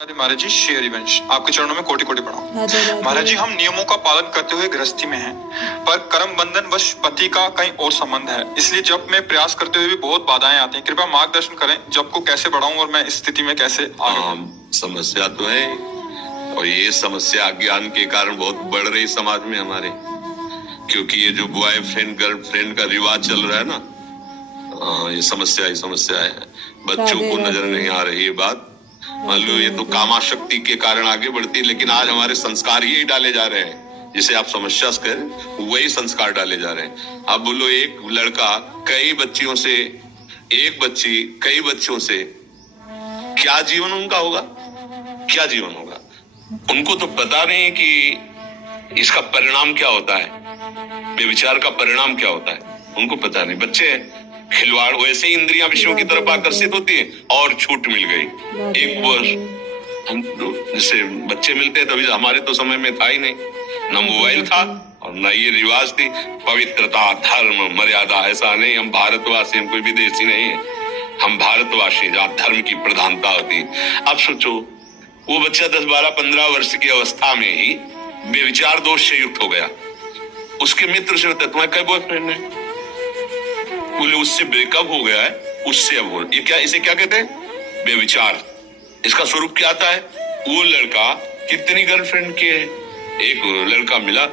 महाराज जी, शेर रिवेंज आपके चरणों में कोटि कोटि प्रणाम। राधे राधे। महाराज जी, हम नियमों का पालन करते हुए गृहस्थी में हैं, पर कर्म बंधन वश पति का कहीं और संबंध है, इसलिए जब मैं प्रयास करते हुए भी बहुत बाधाएं आती हैं। कृपया मार्गदर्शन करें, जब को कैसे बढ़ाऊं और मैं इस स्थिति में कैसे आगे बढ़ूं? समस्या तो है, और ये समस्या अज्ञान के कारण बहुत बढ़ रही समाज में हमारे, क्योंकि ये जो बॉयफ्रेंड गर्लफ्रेंड का रिवाज चल रहा है ना, ये समस्या है। बच्चों को नजर नहीं आ रही ये बात। मान लो ये तो कामाशक्ति के कारण आगे बढ़ती है, लेकिन आज हमारे संस्कार यही डाले जा रहे हैं, जिसे आप समस्या कर वही संस्कार डाले जा रहे हैं। अब बोलो, एक लड़का कई बच्चियों से, एक बच्ची कई बच्चों से, क्या जीवन उनका होगा? क्या जीवन होगा? उनको तो पता नहीं कि इसका परिणाम क्या होता है, बेविचार का परिणाम क्या होता है, उनको पता नहीं। बच्चे खिलवाड़, वैसे ही इंद्रियां विषयों की तरफ आकर्षित होती है और छूट मिल गई। एक वर्ष हम तो जैसे बच्चे मिलते हैं, तभी हमारे तो समय में था ही नहीं, न मोबाइल था और न ये रिवाज थी। पवित्रता, धर्म, मर्यादा, ऐसा नहीं। हम भारतवासी, हम कोई विदेशी नहीं है, हम भारतवासी, जहाँ धर्म की प्रधानता होती है। अब सोचो, वो बच्चा 10, 12, 15 वर्ष की अवस्था में ही बेविचार दोष से युक्त हो गया। उसके मित्र से होता है, तुम्हारे कई बॉयफ्रेंड है? बोले उससे ब्रेकअप हो गया है, उससे अब हो। ये क्या, इसे क्या कहते हैं? बेविचार। इसका स्वरूप क्या आता है? वो लड़का कितनी गर्लफ्रेंड के? एक लड़का मिला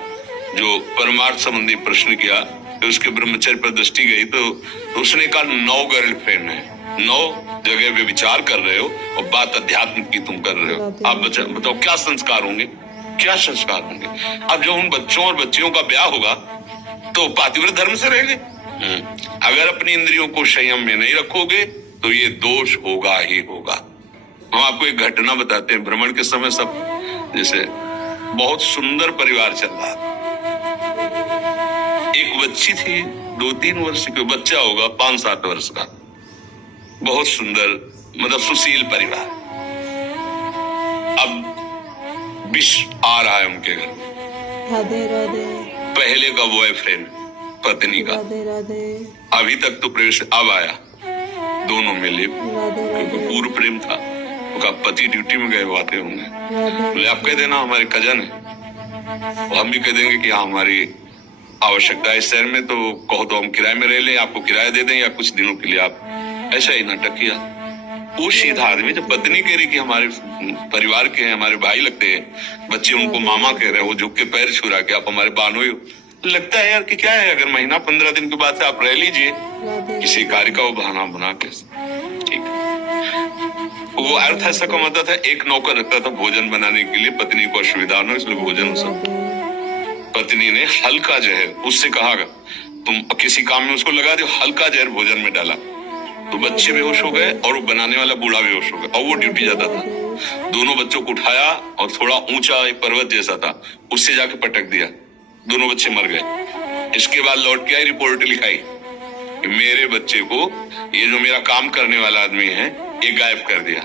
जो परमार्थ संबंधी प्रश्न किया, तो उसके ब्रह्मचर्य पर दृष्टि गई, तो उसने कहा 9 गर्लफ्रेंड है, 9 जगह बेविचार कर रहे हो और बात अध्यात्म की तुम कर रहे हो। आप बताओ क्या संस्कार होंगे, क्या संस्कार होंगे? अब जब उन बच्चों और बच्चियों का ब्याह होगा तो पातिव्रत धर्म से रहेंगे। अगर अपनी इंद्रियों को संयम में नहीं रखोगे तो ये दोष होगा ही होगा। हम आपको एक घटना बताते हैं। भ्रमण के समय सब, जैसे बहुत सुंदर परिवार चल रहा था। एक बच्ची थी 2-3 वर्ष की, बच्चा होगा 5-7 वर्ष का, बहुत सुंदर, मतलब सुशील परिवार। अब विष आ रहा है उनके घर। राधे राधे। पहले का बॉयफ्रेंड पत्नी का, राधे राधे। अभी तक तो प्रेम से, अब आया, दोनों मिले, क्योंकि पूर्व प्रेम था। उसका पति ड्यूटी में गए हुए आते होंगे, बोले आप कह देना हमारे कजन है, और हम भी कह देंगे कि हाँ हमारी आवश्यकता है इस शहर में, तो कहो तो हम किराए में रह लें, आपको किराया दे दें या कुछ दिनों के लिए आप। ऐसा ही नाटक किया। वो सीधा आदमी, जब पत्नी कह रही कि हमारे परिवार के हैं, हमारे भाई लगते हैं, बच्चे उनको मामा कह रहे हैं, वो झुक के पैर छू रहा कि आप हमारे बानोई हो। लगता है यार कि क्या है, अगर महीना 15 दिन के बाद से आप रह लीजिए किसी कार्य का वो बहाना बना के, ठीक। वो अर्थ ऐसा का मतलब था, एक नौकर रखता था भोजन बनाने के लिए, पत्नी को असुविधा न, इसलिए भोजन सब। पत्नी ने हल्का जहर, उससे कहा तुम किसी काम में उसको लगा दो, हल्का जहर भोजन में डाला, तो बच्चे बेहोश हो गए और वो बनाने वाला बूढ़ा बेहोश हो गया, और वो ड्यूटी जाता था। दोनों बच्चों को उठाया और थोड़ा ऊंचा पर्वत जैसा था, उससे जाके पटक दिया, दोनों बच्चे मर गए। इसके बाद लौट के आई, रिपोर्ट लिखाई कि मेरे बच्चे को ये जो मेरा काम करने वाला आदमी है ये गायब कर दिया।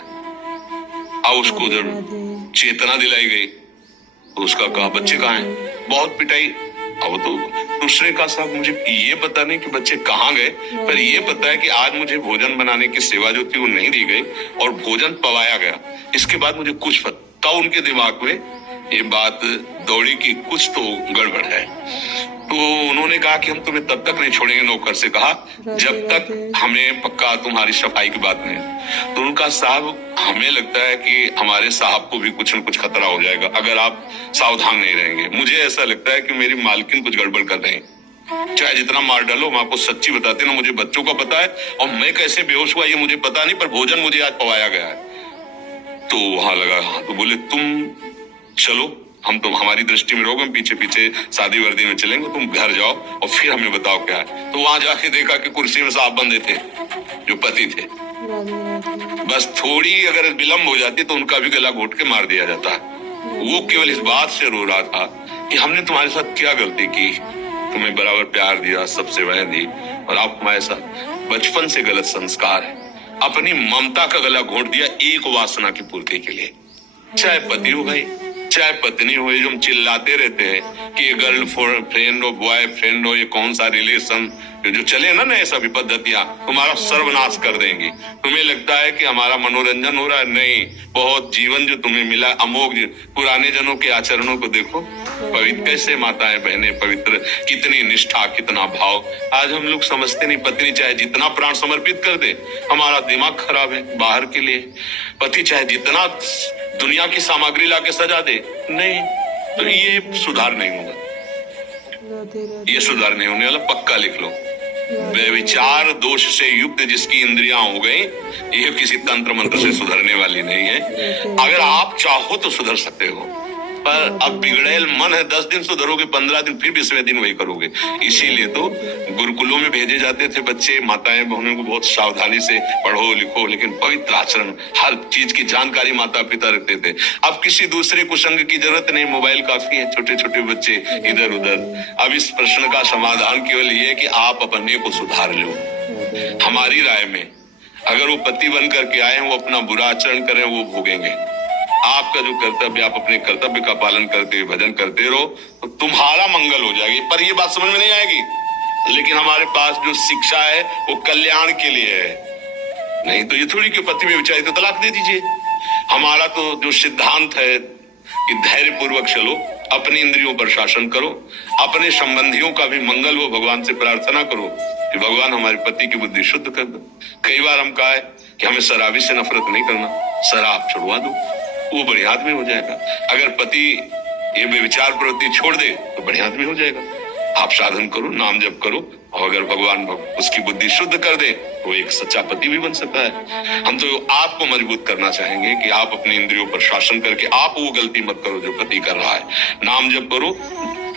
अब उसको जब चेतना दिलाई गई तो उसका कहा बच्चे कहाँ हैं? बहुत पिटाई। अब तो दूसरे का साहब, मुझे ये पता नहीं कि बच्चे कहाँ गए, पर ये पता है कि आज मुझे भोजन बनाने की सेवा जो थी वो नहीं दी गई और भोजन पवाया गया। इसके बाद मुझे कुछ पता, उनके दिमाग में ये बात दौड़ी कि कुछ तो गड़बड़ है। तो उन्होंने कहा कि हम तुम्हें तब तक नहीं छोड़ेंगे, नौकर से कहा, जब तक हमें पक्का तुम्हारी सफाई की बात नहीं। तो उनका साहब, हमें लगता है कि हमारे साहब को भी कुछ न कुछ खतरा हो जाएगा अगर आप सावधान नहीं रहेंगे। मुझे ऐसा लगता है कि मेरी मालकिन कुछ गड़बड़ कर रहे हैं, चाहे जितना मार डालो। हम आपको सच्ची बताते ना, मुझे बच्चों का पता है और मैं कैसे बेहोश हुआ ये मुझे पता नहीं, पर भोजन मुझे आज पवाया गया है। तो वहां लगा, हाँ। तो बोले तुम चलो, हम तुम हमारी दृष्टि में रहोगे, हम पीछे पीछे शादी वर्दी में चलेंगे, तुम घर जाओ और फिर हमें बताओ क्या है। तो वहां जाके देखा कि कुर्सी में साहब बंधे थे, जो पति थे। बस थोड़ी अगर विलंब हो जाती तो उनका भी गला घोट के मार दिया जाता। वो केवल इस बात से रो रहा था कि हमने तुम्हारे साथ क्या गलती की, तुम्हें बराबर प्यार दिया, सब सेवाएं दी, और आप हमारे साथ बचपन से गलत संस्कार है, अपनी ममता का गला घोट दिया एक वासना की पूर्ति के लिए। चाहे पति हो भाई, चाहे पत्नी हो, जो हम चिल्लाते रहते हैं कि ये गर्ल फ्रेंड हो, बॉय फ्रेंड हो, ये कौन सा रिलेशन जो चले ना नए सभी पद्धतियां तुम्हारा सर्वनाश कर देंगी। तुम्हें लगता है कि हमारा मनोरंजन हो रहा है, नहीं, बहुत जीवन जो तुम्हें मिला अमोघ। पुराने जनों के आचरणों को देखो, पवित्र कैसे माताएं बहनें पवित्र, कितनी निष्ठा, कितना भाव। आज हम लोग समझते नहीं, पत्नी चाहे जितना प्राण समर्पित कर दे, हमारा दिमाग खराब है बाहर के लिए। पति चाहे जितना दुनिया की सामग्री लाके सजा दे, नहीं, तो ये सुधार नहीं होगा, ये सुधार नहीं होने वाला, पक्का लिख लो। व्यभिचार दोष से युक्त जिसकी इंद्रियां हो गई, ये किसी तंत्र मंत्र से सुधरने वाली नहीं है। अगर आप चाहो तो सुधर सकते हो, पर अब बिगड़ेल मन है, 10 दिन सुधरोगे, 15 दिन फिर 20वें दिन वही करोगे। इसीलिए तो गुरुकुलों में भेजे जाते थे बच्चे, माताएं बहनों को बहुत सावधानी से पढ़ो लिखो, लेकिन पवित्र आचरण, हर चीज की जानकारी माता पिता रखते थे। अब किसी दूसरे कुसंग की जरूरत नहीं, मोबाइल काफी है, छोटे छोटे बच्चे इधर उधर। अब इस प्रश्न का समाधान केवल ये कि आप अपने को सुधार लो। हमारी राय में अगर वो पति बन करके आए, वो अपना बुरा आचरण करें, वो भोगेंगे। आपका जो कर्तव्य, आप अपने कर्तव्य का पालन करते हुए भजन करते रहो, तो तुम्हारा मंगल हो जाएगी। पर ये बात समझ में नहीं आएगी, लेकिन हमारे पास जो शिक्षा है वो कल्याण के लिए है। नहीं तो ये थोड़ी कि पति में विचारित तो तलाक दे दीजिए। हमारा तो जो सिद्धांत है कि धैर्य पूर्वक चलो, अपनी इंद्रियों पर शासन करो, अपने संबंधियों का भी मंगल हो, भगवान से प्रार्थना करो कि भगवान हमारे पति की बुद्धि शुद्ध कर दो। कई बार हम कहा है कि हमें शराबी से नफरत नहीं करना, शराब छुड़वा दो, वो बढ़िया आदमी हो जाएगा। अगर पति ये व्यभिचार प्रवृत्ति छोड़ दे तो बढ़िया आदमी हो जाएगा। आप साधन करो, नाम जप करो, और अगर भगवान उसकी बुद्धि शुद्ध कर दे तो एक सच्चा पति भी बन सकता है। हम तो आपको मजबूत करना चाहेंगे कि आप अपनी इंद्रियों पर शासन करके आप वो गलती मत करो जो पति कर रहा है। नाम जप करो,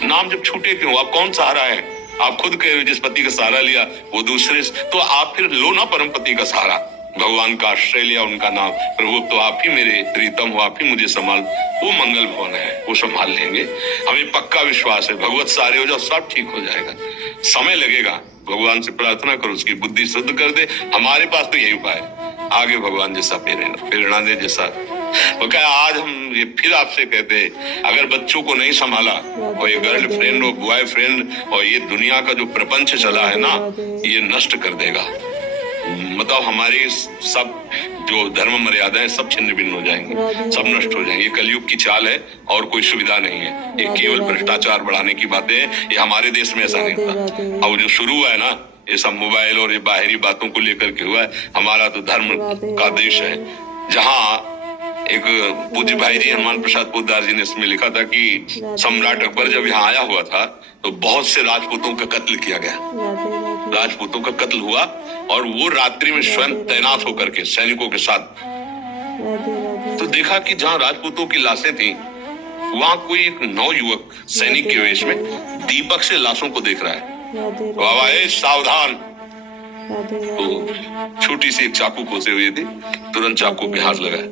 नाम जप छूटे क्यों? आप कौन सहारा है? आप खुद कह रहे जिस पति का सहारा लिया वो दूसरे, तो आप फिर लो ना परम पति का सहारा, भगवान का आश्रय लिया, उनका नाम, प्रभु तो आप ही मेरे प्रीतम हो, आप ही मुझे संभाल। वो मंगल भवन है, वो संभाल लेंगे। हमें पक्का विश्वास है, भगवत सारे हो जाओ, सब ठीक हो जाएगा। समय लगेगा, भगवान से प्रार्थना करो उसकी बुद्धि शुद्ध कर दे। हमारे पास तो यही उपाय है, आगे भगवान जैसा प्रेरणा दे, जैसा वो क्या। आज हम ये फिर आपसे कहते हैं, अगर बच्चों को नहीं संभाला और ये गर्ल फ्रेंड और बॉय फ्रेंड और ये दुनिया का जो प्रपंच चला है ना, ये नष्ट कर देगा। मतलब हमारी सब जो धर्म मर्यादाएं सब छिन्न भिन्न हो जाएंगे, सब नष्ट हो जाएंगे। ये कलयुग की चाल है और कोई सुविधा नहीं है। ये केवल भ्रष्टाचार बढ़ाने की बातें हैं। ये हमारे देश में ऐसा नहीं था। अब जो शुरू हुआ है ना, ये सब मोबाइल और ये बाहरी बातों को लेकर के हुआ है। हमारा तो धर्म का देश है, जहाँ एक पूज्य भाई जी हनुमान प्रसाद पोद्दार जी ने इसमें लिखा था कि सम्राट अकबर जब यहाँ आया हुआ था तो बहुत से राजपूतों का कत्ल किया गया, राजपूतों का कत्ल हुआ, और वो रात्रि में स्वयं तैनात होकर के सैनिकों के साथ। तो देखा कि जहाँ राजपूतों की लाशें थी, वहां कोई एक नवयुवक सैनिक के वेश में दीपक से लाशों को देख रहा है। बाबा सावधान। तो छोटी सी एक चाकू खोसे हुए थी, तुरंत चाकू पे हाथ लगाया,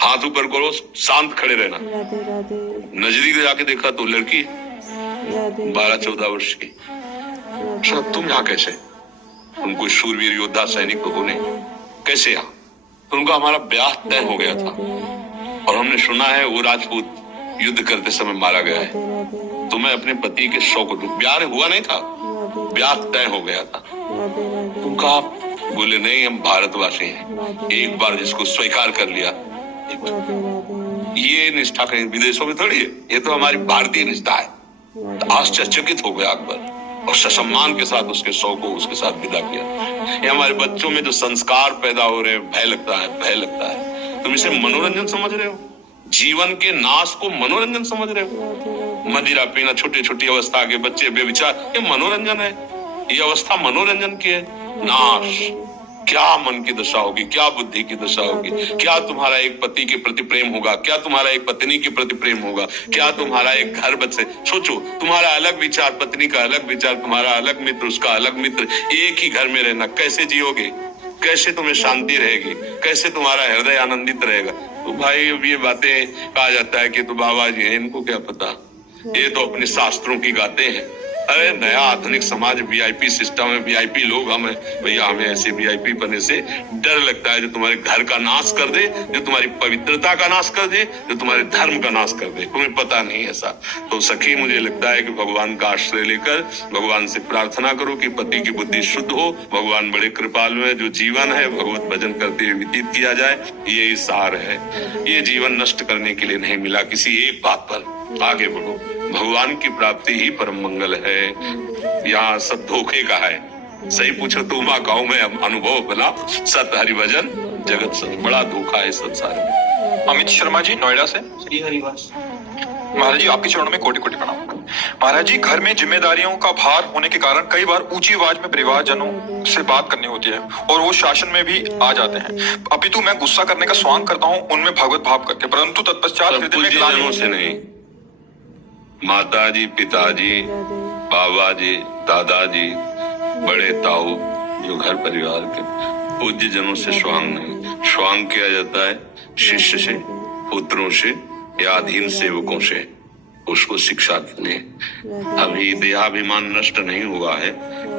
हाथ ऊपर करो, शांत खड़े रहना। नजदीक जाके देखा तो लड़की 12-14 वर्ष की। तुम यहाँ कैसे? तुम कोई शूरवीर योद्धा सैनिक तो हो नहीं, कैसे यहाँ? तो उनका हमारा ब्याह तय हो गया था, और हमने सुना है वो राजपूत युद्ध करते समय मारा गया है। तो मैं अपने पति के शौक को, ब्याह हुआ नहीं था, ब्याह तय हो गया था। तुम कहा? बोले नहीं, हम भारतवासी हैं, एक बार जिसको स्वीकार कर लिया। ये निष्ठा कहीं विदेशों में थोड़ी है, ये तो हमारी भारतीय निष्ठा है। तो आश्चर्यचकित हो गया अकबर, और सम्मान के साथ उसके शव को उसके साथ विदा किया। ये हमारे बच्चों में जो संस्कार पैदा हो रहे हैं, भय लगता है, भय लगता है। तुम इसे मनोरंजन समझ रहे हो, जीवन के नाश को मनोरंजन समझ रहे हो। मदिरा पीना, छोटी छोटी अवस्था के बच्चे बेविचार, ये मनोरंजन है। ये अवस्था मनोरंजन की है। नाश, क्या मन की दशा होगी, क्या बुद्धि की दशा होगी, क्या तुम्हारा एक पति के प्रति प्रेम होगा, क्या तुम्हारा एक पत्नी के प्रति प्रेम होगा, क्या तुम्हारा एक घर बच्चे। सोचो, तुम्हारा अलग विचार, पत्नी का अलग विचार, तुम्हारा अलग मित्र, उसका अलग मित्र, एक ही घर में रहना, कैसे जियोगे? कैसे तुम्हें शांति रहेगी? कैसे तुम्हारा हृदय आनंदित रहेगा? तो भाई अब ये बातें कहा जाता है कि तो बाबा जी हैं, इनको क्या पता, ये तो अपने शास्त्रों की गाते हैं। अरे नया आधुनिक समाज वीआईपी सिस्टम है, वीआईपी लोग हम हैं भैया। हमें ऐसे वीआईपी बनने से डर लगता है जो तुम्हारे घर का नाश कर दे, जो तुम्हारी पवित्रता का नाश कर दे, जो तुम्हारे धर्म का नाश कर दे। तुम्हें पता नहीं ऐसा। तो सखी मुझे लगता है कि भगवान का आश्रय लेकर भगवान से प्रार्थना करो कि पति की बुद्धि शुद्ध हो। भगवान बड़े कृपालु है। जो जीवन है भगवत भजन करते हुए व्यतीत किया जाए, यही सार है। ये जीवन नष्ट करने के लिए नहीं मिला किसी एक बात पर। आगे बढ़ो, भगवान की प्राप्ति ही परम मंगल है। यहाँ सब धोखे का है। सही पूछो तो माँ गाँव में अनुभव बना सत हरिभजन जगत सब बड़ा धोखा है संसार में। अमित शर्मा जी नोएडा से। श्री हरिवास। महाराज जी आपके चरणों में कोटि कोटि प्रणाम। महाराज जी घर में जिम्मेदारियों का भार होने के कारण कई बार ऊंची आवाज में परिवारजनों से बात करनी होती है और वो शासन में भी आ जाते हैं। अपितु मैं गुस्सा करने का स्वांग करता हूँ उनमें भगवत भाव करके, परंतु तत्पश्चात हृदय में ग्लानि से नहीं, माता जी, पिताजी, बाबा जी, दादाजी, बड़े ताऊ, जो घर परिवार के पूज्य जनों से स्वांग नहीं। स्वांग किया जाता है शिष्य से, पुत्रों से या अधीन सेवकों से, उसको शिक्षा के लिए। अभी देहाभिमान नष्ट नहीं हुआ है,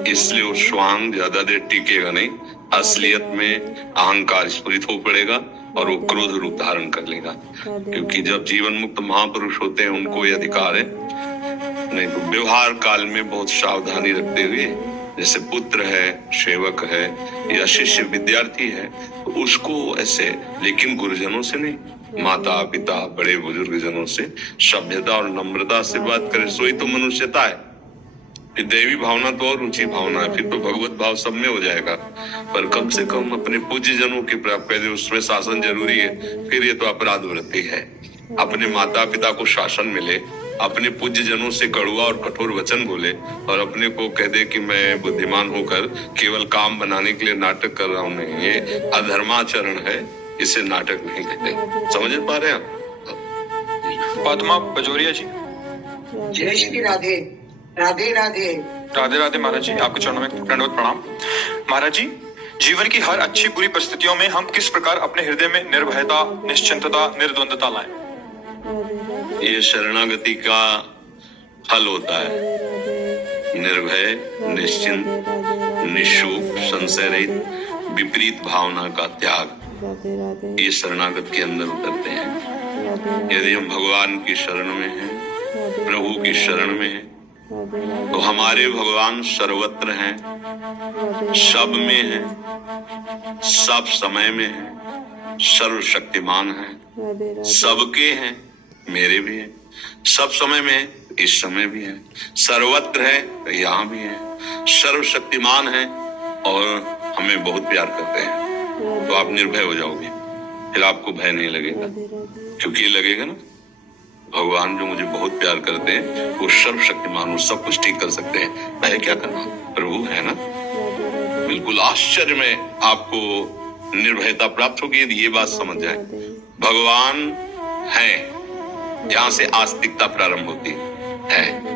इसलिए वो स्वांग ज्यादा देर टिकेगा नहीं। असलियत में अहंकार स्फुरित हो पड़ेगा और वो क्रोध रूप धारण कर लेगा। क्योंकि जब जीवन मुक्त महापुरुष होते हैं उनको ये अधिकार है। नहीं तो व्यवहार काल में बहुत सावधानी रखते हुए, जैसे पुत्र है, सेवक है या शिष्य विद्यार्थी है, तो उसको ऐसे, लेकिन गुरुजनों से नहीं। माता पिता बड़े बुजुर्ग जनों से सभ्यता और नम्रता से बात करे, सोई तो मनुष्यता है। देवी भावना तो और ऊंची भावना है, फिर तो भगवत भाव सब में हो जाएगा। पर कम से कम अपने पूज्य जनों की प्राप्त कर दे, उसमें शासन जरूरी है। फिर ये तो अपराध वृत्ति है। अपने माता पिता को शासन मिले, अपने पूज्य जनों से कड़ुआ और कठोर वचन बोले और अपने को कह दे कि मैं बुद्धिमान होकर केवल काम बनाने के लिए नाटक कर रहा हूँ, नहीं, ये अधर्माचरण है। इसे नाटक नहीं कहते। समझ पा रहे हैं आप? पद्मा बजोरिया जी। जय श्री राधे राधे राधे। राधे राधे महाराज जी आपके चरणों में दंडवत प्रणाम। महाराज जी जीवन की हर अच्छी बुरी परिस्थितियों में हम किस प्रकार अपने हृदय में निर्भयता, निश्चिंतता, निर्द्वंदता लाएं? ये शरणागति का फल होता है। निर्भय, निश्चिंत, निशूक, संशय रहित, विपरीत भावना का त्याग, ये शरणागत के अंदर उतरते हैं। यदि हम भगवान की शरण में हैं, प्रभु की शरण में हैं, तो हमारे भगवान सर्वत्र हैं, सब में हैं, सब समय में हैं, सर्वशक्तिमान हैं, सबके हैं, मेरे भी हैं, सब समय में है, इस समय भी है, सर्वत्र है, यहाँ भी है, सर्वशक्तिमान है और हमें बहुत प्यार करते हैं। तो आप निर्भय हो जाओगे, फिर आपको भय नहीं लगेगा। क्योंकि ये लगेगा ना, भगवान जो मुझे बहुत प्यार करते हैं, वो सर्वशक्तिमान, वो सब कुछ ठीक कर सकते हैं, मैं क्या करना, प्रभु है ना। बिल्कुल आश्चर्य में आपको निर्भयता प्राप्त होगी यदि ये बात समझ जाए। भगवान है, यहाँ से आस्तिकता प्रारंभ होती है।